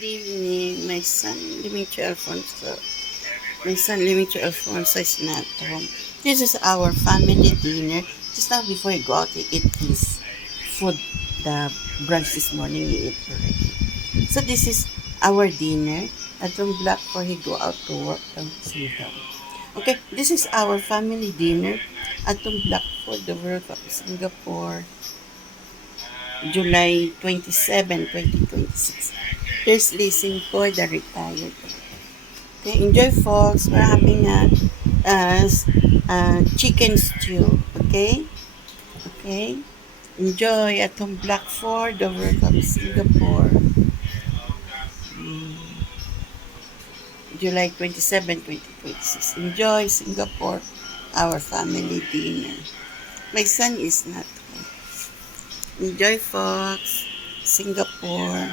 Good evening, my son Dimitri Alfonso. My son Dimitri Alfonso is not home. This is our family dinner. Just now before he go out, he eat his food, the brunch this morning, he ate already. So this is our dinner. Atong black for he go out to work ng Singapore. Okay, this is our family dinner. Atong black for the World Cup Singapore. July 27, 2026. There's Lizing for the retired. Okay, enjoy folks. We're having chicken stew. Okay? Okay? Enjoy at home Black Ford, the World Cup Singapore. July 27, 2026. Enjoy Singapore, our family dinner. My son is not home. Enjoy folks. Singapore.